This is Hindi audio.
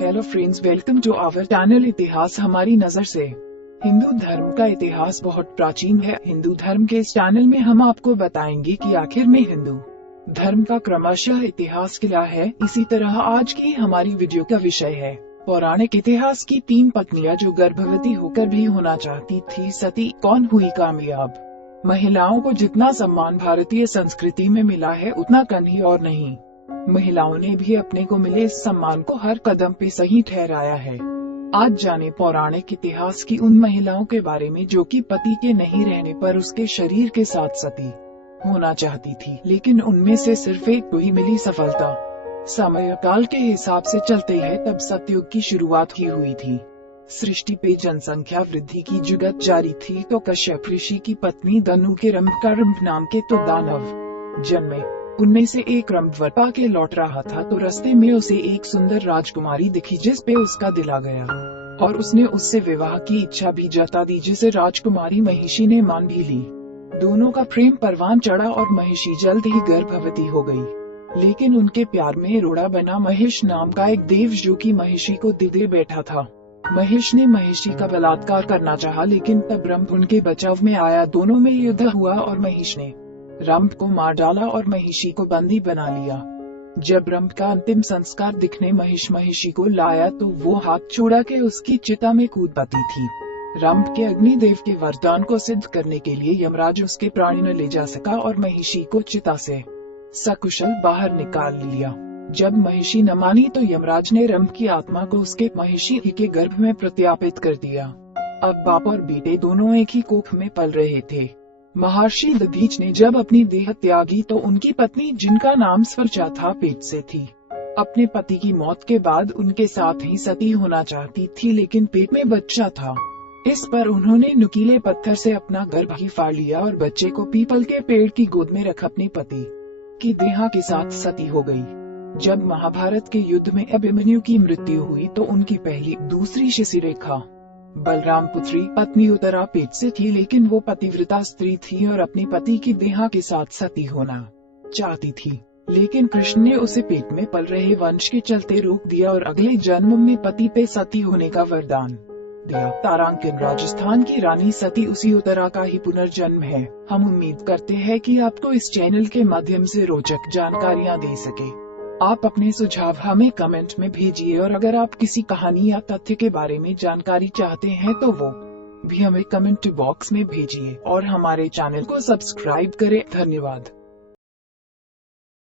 Hello friends, welcome to our channel इतिहास हमारी नजर से। हिंदू धर्म का इतिहास बहुत प्राचीन है। हिंदू धर्म के इस चैनल में हम आपको बताएंगे कि आखिर में हिंदू धर्म का क्रमशः इतिहास क्या है। इसी तरह आज की हमारी वीडियो का विषय है पौराणिक इतिहास की 3 पत्नियां जो गर्भवती होकर भी होना चाहती थी सती। कौन हुई कामयाब? महिलाओं को जितना सम्मान भारतीय संस्कृति में मिला है उतना कहीं और नहीं। महिलाओं ने भी अपने को मिले इस सम्मान को हर कदम पे सही ठहराया है। आज जाने पौराणिक इतिहास की उन महिलाओं के बारे में जो कि पति के नहीं रहने पर उसके शरीर के साथ सती होना चाहती थी, लेकिन उनमें से सिर्फ एक को ही मिली सफलता। समय काल के हिसाब से चलते हैं तब सतयुग की शुरुआत ही हुई थी। सृष्टि पे जनसंख्या वृद्धि की जुगत जारी थी तो कश्यप ऋषि की पत्नी दनु के रंभ का रंभ नाम के तो दानव जन्मे। उनमें से एक रंभवर के लौट रहा था तो रास्ते में उसे एक सुंदर राजकुमारी दिखी जिस पे उसका दिल आ गया और उसने उससे विवाह की इच्छा भी जता दी, जिसे राजकुमारी महिषी ने मान भी ली। दोनों का प्रेम परवान चढ़ा और महिषी जल्द ही गर्भवती हो गई। लेकिन उनके प्यार में रोड़ा बना महेश नाम का एक देव जो कि महिषी को दे बैठा था। महेश ने महिषी का बलात्कार करना चाहा, लेकिन तब रंभ उनके बचाव में आया। दोनों में युद्ध हुआ और महेश ने रंभ को मार डाला और महिषी को बंदी बना लिया। जब रंभ का अंतिम संस्कार दिखने महिषी को लाया तो वो हाथ छोड़ा के उसकी चिता में कूद पड़ी थी। रंभ के अग्निदेव के वरदान को सिद्ध करने के लिए यमराज उसके प्राणी न ले जा सका और महिषी को चिता से सकुशल बाहर निकाल लिया। जब महिषी न मानी तो यमराज ने रंभ की आत्मा को उसके महिषी के गर्भ में प्रत्यापित कर दिया। अब बाप और बेटे दोनों एक ही कोख में पल रहे थे। महर्षि दधीच ने जब अपनी देह त्यागी तो उनकी पत्नी जिनका नाम स्वर्चा था पेट से थी। अपने पति की मौत के बाद उनके साथ ही सती होना चाहती थी, लेकिन पेट में बच्चा था। इस पर उन्होंने नुकीले पत्थर से अपना गर्भ ही फाड़ लिया और बच्चे को पीपल के पेड़ की गोद में रख अपने पति की देह के साथ सती हो गई। जब महाभारत के युद्ध में अभिमन्यु की मृत्यु हुई तो उनकी पहली दूसरी शिशिरेखा बलराम पुत्री पत्नी उत्तरा पेट से थी, लेकिन वो पतिव्रता स्त्री थी और अपने पति की देह के साथ सती होना चाहती थी। लेकिन कृष्ण ने उसे पेट में पल रहे वंश के चलते रोक दिया और अगले जन्म में पति पे सती होने का वरदान दिया। तारांकिन राजस्थान की रानी सती उसी उत्तरा का ही पुनर्जन्म है। हम उम्मीद करते हैं कि आपको इस चैनल के माध्यम से रोचक जानकारियाँ दे सके। आप अपने सुझाव हमें कमेंट में भेजिए और अगर आप किसी कहानी या तथ्य के बारे में जानकारी चाहते हैं तो वो भी हमें कमेंट बॉक्स में भेजिए और हमारे चैनल को सब्सक्राइब करें। धन्यवाद।